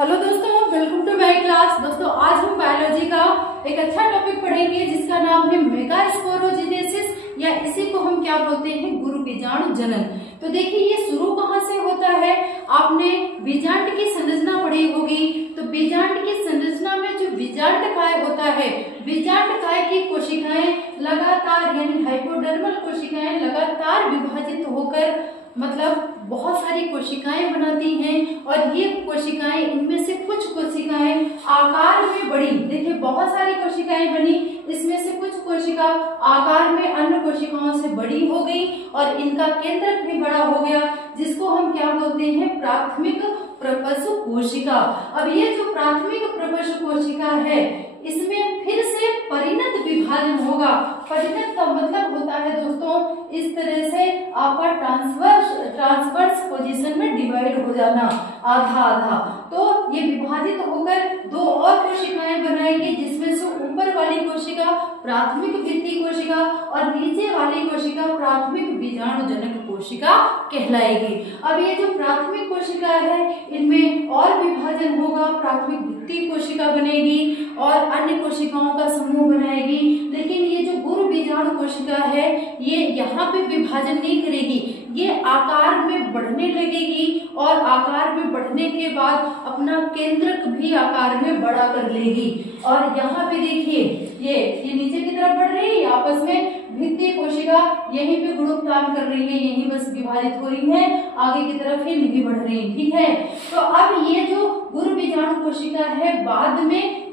Hello दोस्तों, welcome to my class. दोस्तों आज हम बायोलॉजी का एक अच्छा टॉपिक पढ़ेंगे जिसका नाम है मेगास्पोरोजेनेसिस, या इसी को हम क्या बोलते हैं, गुरु बीजाणु जनन। तो देखिए ये शुरू कहाँ से होता है। आपने बीजांड की संरचना पढ़ी होगी। तो बीजांड की संरचना में जो बीजांड काय होता है, बीजांड काय की कोशिकाएं लगातार यानी हाइपोडर्मल कोशिकाएं लगातार विभाजित होकर मतलब बहुत सारी कोशिकाएं बनाती हैं। और ये कोशिकाएं, इनमें से कुछ कोशिकाएं आकार में बड़ी, देखिए बहुत सारी कोशिकाएं बनी, इसमें से कुछ कोशिका आकार में अन्य कोशिकाओं से बड़ी हो गई और इनका केंद्रक भी बड़ा हो गया, जिसको हम क्या बोलते हैं, प्राथमिक प्रपशु कोशिका। अब ये जो प्राथमिक प्रपशु कोशिका है, इसमें फिर से परिणत विभाजन होगा। परिणत का मतलब होता है दोस्तों इस तरह से आपका ट्रांसवर्स पोजीशन में डिवाइड हो जाना, आधा आधा। तो ये विभाजित होकर दो और कोशिकाएं बनाएगी, जिसमें से ऊपर वाली कोशिका प्राथमिक भित्ति कोशिका और नीचे वाली कोशिका प्राथमिक बीजाणु जनक कोशिका कहलाएगी। अब ये जो प्राथमिक कोशिका है, इनमें और विभाजन होगा, प्राथमिक भित्ति कोशिका बनेगी और अन्य कोशिकाओं का समूह बनाएगी। लेकिन ये जो गुरु बीजाणु कोशिका है, ये यहाँ पे विभाजन नहीं करेगी, ये आकार में बढ़ने लगेगी और आकार में बढ़ने के बाद अपना केंद्रक भी आकार में बड़ा कर लेगी। और यहाँ पे देखिए ये नीचे की तरफ बढ़ रही है, आपस में भित्ति कोशिका यहीं पे गुणक काम कर रही है, यहीं बस विभाजित हो रही है, आगे की तरफ ही नहीं बढ़ रही, ठीक है। तो अब ये जो गुरु बीजाणु कोशिका है, बाद में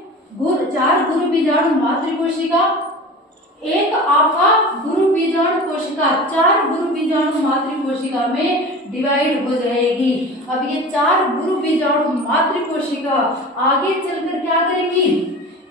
चार गुरु बीजाणु मातृ कोशिका, एक आपका गुरु बीजाणु कोशिका, चार गुरु बीजाणु मातृ कोशिका में डिवाइड हो जाएगी। अब ये चार गुरु बीजाणु मातृ कोशिका आगे चलकर क्या करेंगी,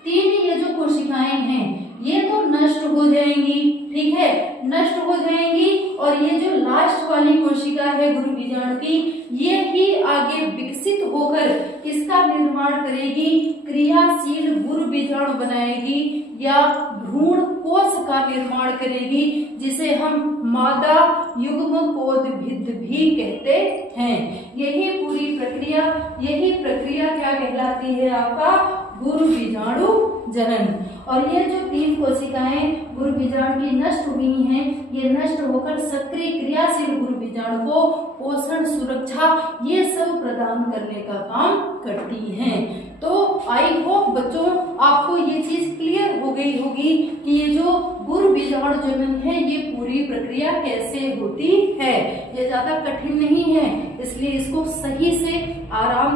तीन ये जो कोशिकाएं हैं ये तो नष्ट हो जाएंगी, ठीक है, नष्ट हो जाएंगी। और ये जो लास्ट वाली कोशिका है गुरु बीजाणु की, ये ही आगे विकसित होकर किसका निर्माण करेगी, क्रियाशील गुरु बीजाणु बनाएगी या भ्रूण कोश का निर्माण करेगी, जिसे हम मादा युग्मकोद्भिद भी कहते हैं। यही पूरी प्रक्रिया, यही प्रक्रिया क्या कहलाती है, आपका गुरु बीजाणु जनन। और ये जो तीन कोशिकाएं गुरु बीजाणु की नष्ट हुई हैं, ये नष्ट होकर सक्रिय क्रियाशील गुरु बीजाणु को पोषण, सुरक्षा ये सब प्रदान करने का काम करती हैं। तो आई होप बच्चों आपको ये चीज क्लियर हो गई होगी कि ये जो गुरु बीजाणु जनन है, ये पूरी प्रक्रिया कैसे होती है। ये ज्यादा कठिन नहीं है, इसलिए इसको सही से आराम से